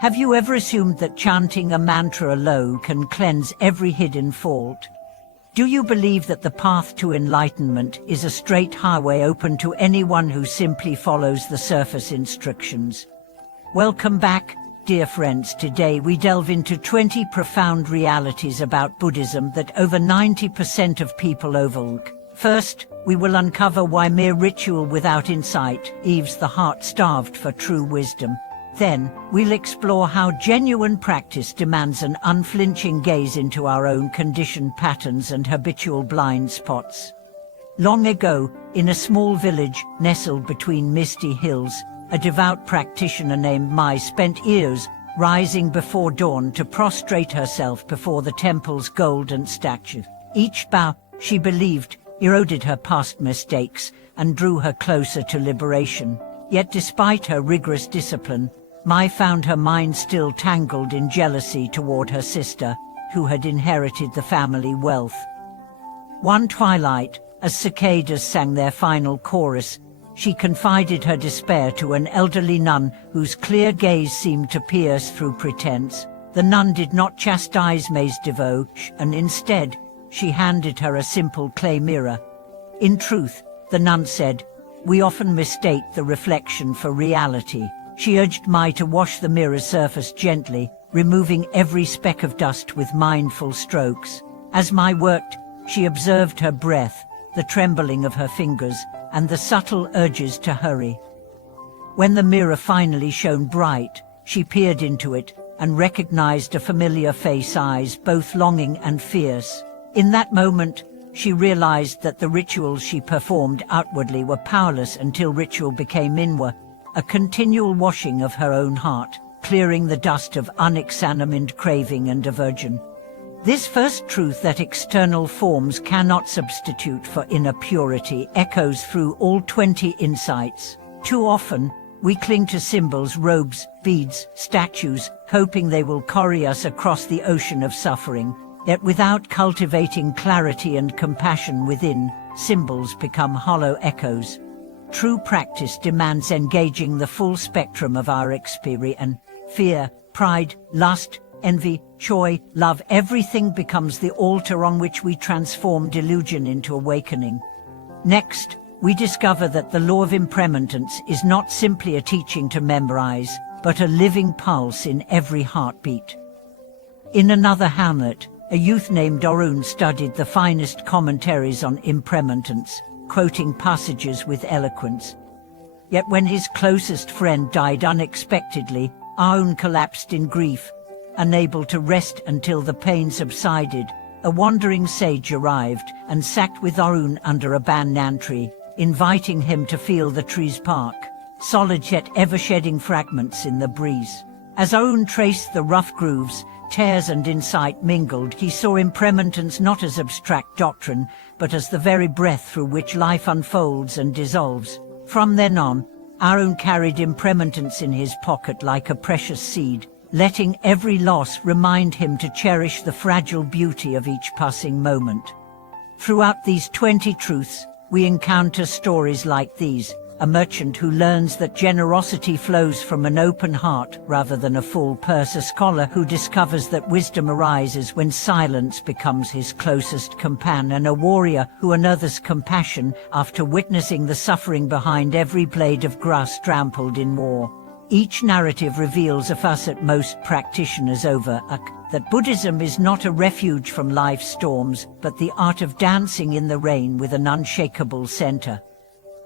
Have you ever assumed that chanting a mantra alone can cleanse every hidden fault? Do you believe that the path to enlightenment is a straight highway open to anyone who simply follows the surface instructions? Welcome back, dear friends. Today we delve into 20 profound realities about Buddhism that over 90% of people overlook. First, we will uncover why mere ritual without insight leaves the heart starved for true wisdom. Then, we'll explore how genuine practice demands an unflinching gaze into our own conditioned patterns and habitual blind spots. Long ago, in a small village nestled between misty hills, a devout practitioner named Mai spent years rising before dawn to prostrate herself before the temple's golden statue. Each bow, she believed, eroded her past mistakes and drew her closer to liberation. Yet despite her rigorous discipline, Mai found her mind still tangled in jealousy toward her sister, who had inherited the family wealth. One twilight, as cicadas sang their final chorus, she confided her despair to an elderly nun whose clear gaze seemed to pierce through pretense. The nun did not chastise Mai's devotion, and instead, she handed her a simple clay mirror. In truth, the nun said, "We often mistake the reflection for reality." She urged Mai to wash the mirror's surface gently, removing every speck of dust with mindful strokes. As Mai worked, she observed her breath, the trembling of her fingers, and the subtle urges to hurry. When the mirror finally shone bright, she peered into it and recognized a familiar face, eyes both longing and fierce. In that moment, she realized that the rituals she performed outwardly were powerless until ritual became inward, a continual washing of her own heart, clearing the dust of unexamined craving and aversion. This first truth, that external forms cannot substitute for inner purity, echoes through all 20 insights. Too often, we cling to symbols, robes, beads, statues, hoping they will carry us across the ocean of suffering. Yet without cultivating clarity and compassion within, symbols become hollow echoes. True practice demands engaging the full spectrum of our experience. Fear, pride, lust, envy, joy, love, everything becomes the altar on which we transform delusion into awakening. Next, we discover that the law of impermanence is not simply a teaching to memorize, but a living pulse in every heartbeat. In another hamlet, a youth named Arun studied the finest commentaries on impermanence, quoting passages with eloquence. Yet when his closest friend died unexpectedly, Arun collapsed in grief. Unable to rest until the pain subsided, a wandering sage arrived and sat with Arun under a banyan tree, inviting him to feel the tree's bark, solid yet ever-shedding fragments in the breeze. As Arun traced the rough grooves, tears and insight mingled, he saw impermanence not as abstract doctrine, but as the very breath through which life unfolds and dissolves. From then on, Arun carried impermanence in his pocket like a precious seed, letting every loss remind him to cherish the fragile beauty of each passing moment. Throughout these 20 truths, we encounter stories like these: a merchant who learns that generosity flows from an open heart rather than a full purse, a scholar who discovers that wisdom arises when silence becomes his closest companion, and a warrior who unearths compassion after witnessing the suffering behind every blade of grass trampled in war. Each narrative reveals a facet most practitioners overlook, that Buddhism is not a refuge from life's storms, but the art of dancing in the rain with an unshakable center.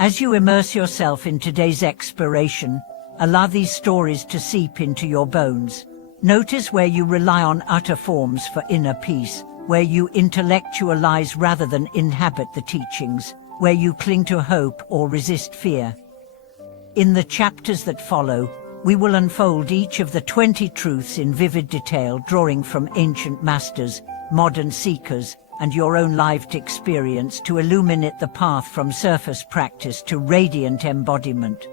As you immerse yourself in today's exploration, allow these stories to seep into your bones. Notice where you rely on outer forms for inner peace, where you intellectualize rather than inhabit the teachings, where you cling to hope or resist fear. In the chapters that follow, we will unfold each of the 20 truths in vivid detail, drawing from ancient masters, modern seekers, and your own lived experience to illuminate the path from surface practice to radiant embodiment.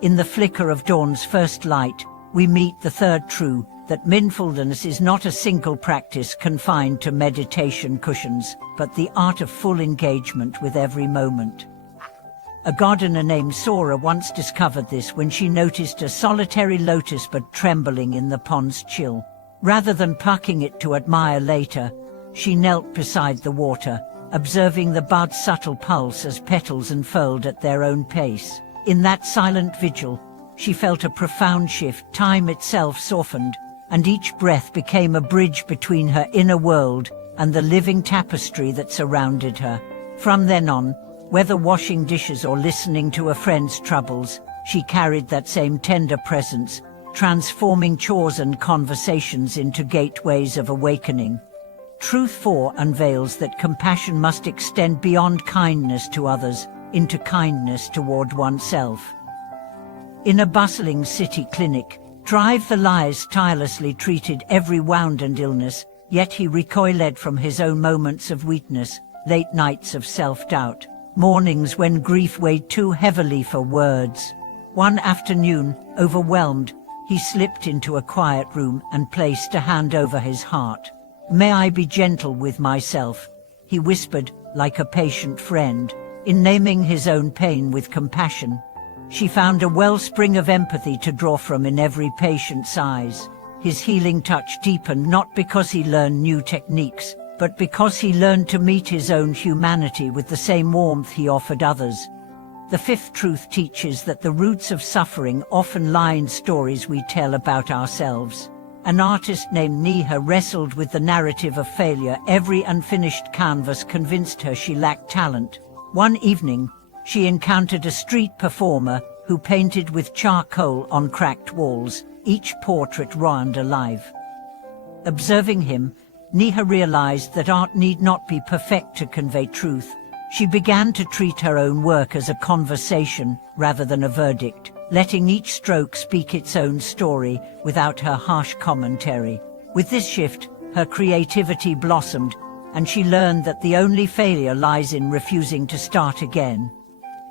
In the flicker of dawn's first light, we meet the third truth, that mindfulness is not a single practice confined to meditation cushions, but the art of full engagement with every moment. A gardener named Sora once discovered this when she noticed a solitary lotus bud trembling in the pond's chill. Rather than plucking it to admire later, she knelt beside the water, observing the bud's subtle pulse as petals unfurled at their own pace. In that silent vigil, she felt a profound shift. Time itself softened, and each breath became a bridge between her inner world and the living tapestry that surrounded her. From then on, whether washing dishes or listening to a friend's troubles, she carried that same tender presence, transforming chores and conversations into gateways of awakening. Truth 4 unveils that compassion must extend beyond kindness to others, into kindness toward oneself. In a bustling city clinic, Drive the Lies tirelessly treated every wound and illness, yet he recoiled from his own moments of weakness, late nights of self-doubt, mornings when grief weighed too heavily for words. One afternoon, overwhelmed, he slipped into a quiet room and placed a hand over his heart. "May I be gentle with myself," he whispered, like a patient friend. In naming his own pain with compassion, she found a wellspring of empathy to draw from in every patient's eyes. His healing touch deepened not because he learned new techniques, but because he learned to meet his own humanity with the same warmth he offered others. The fifth truth teaches that the roots of suffering often lie in stories we tell about ourselves. An artist named Neha wrestled with the narrative of failure. Every unfinished canvas convinced her she lacked talent. One evening, she encountered a street performer who painted with charcoal on cracked walls, each portrait raw and alive. Observing him, Neha realized that art need not be perfect to convey truth. She began to treat her own work as a conversation rather than a verdict, letting each stroke speak its own story without her harsh commentary. With this shift, her creativity blossomed, and she learned that the only failure lies in refusing to start again.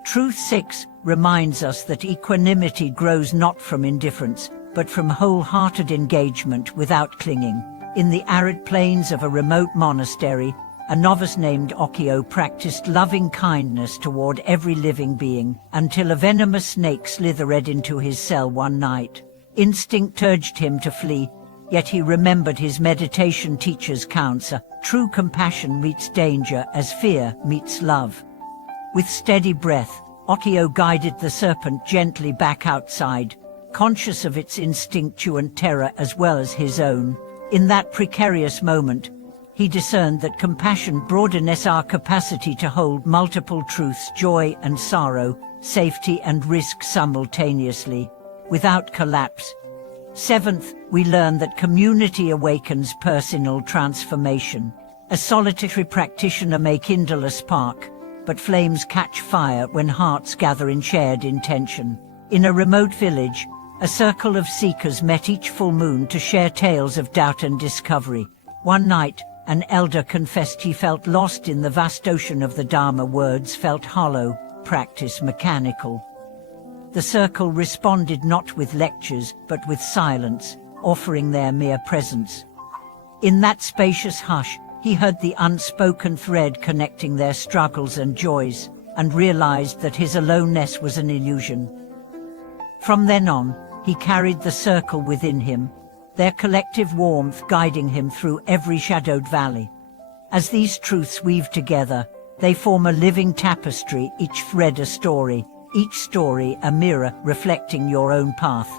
Truth 6 reminds us that equanimity grows not from indifference, but from wholehearted engagement without clinging. In the arid plains of a remote monastery, a novice named Okio practiced loving kindness toward every living being, until a venomous snake slithered into his cell one night. Instinct urged him to flee, yet he remembered his meditation teacher's counsel: true compassion meets danger as fear meets love. With steady breath, Okio guided the serpent gently back outside, conscious of its instinctual terror as well as his own. In that precarious moment, he discerned that compassion broadens our capacity to hold multiple truths: joy and sorrow, safety and risk simultaneously, without collapse. Seventh, we learn that community awakens personal transformation. A solitary practitioner may kindle a spark, but flames catch fire when hearts gather in shared intention. In a remote village, a circle of seekers met each full moon to share tales of doubt and discovery. One night, an elder confessed he felt lost in the vast ocean of the Dharma. Words felt hollow, practice mechanical. The circle responded not with lectures, but with silence, offering their mere presence. In that spacious hush, he heard the unspoken thread connecting their struggles and joys, and realized that his aloneness was an illusion. From then on, he carried the circle within him, their collective warmth guiding him through every shadowed valley. As these truths weave together, they form a living tapestry, each thread a story, each story a mirror reflecting your own path.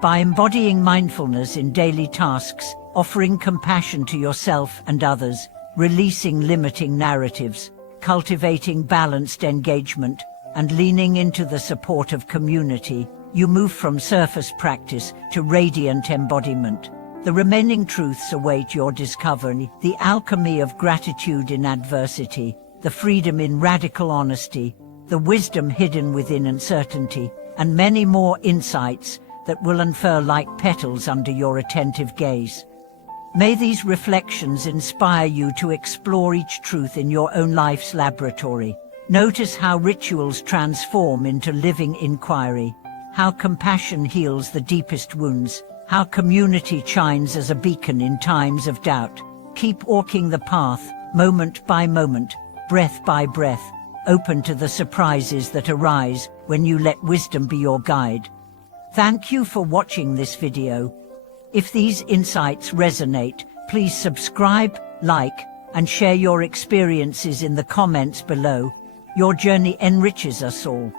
By embodying mindfulness in daily tasks, offering compassion to yourself and others, releasing limiting narratives, cultivating balanced engagement, and leaning into the support of community, you move from surface practice to radiant embodiment. The remaining truths await your discovery: the alchemy of gratitude in adversity, the freedom in radical honesty, the wisdom hidden within uncertainty, and many more insights that will unfurl like petals under your attentive gaze. May these reflections inspire you to explore each truth in your own life's laboratory. Notice how rituals transform into living inquiry, how compassion heals the deepest wounds, how community shines as a beacon in times of doubt. Keep walking the path, moment by moment, breath by breath, open to the surprises that arise when you let wisdom be your guide. Thank you for watching this video. If these insights resonate, please subscribe, like, and share your experiences in the comments below. Your journey enriches us all.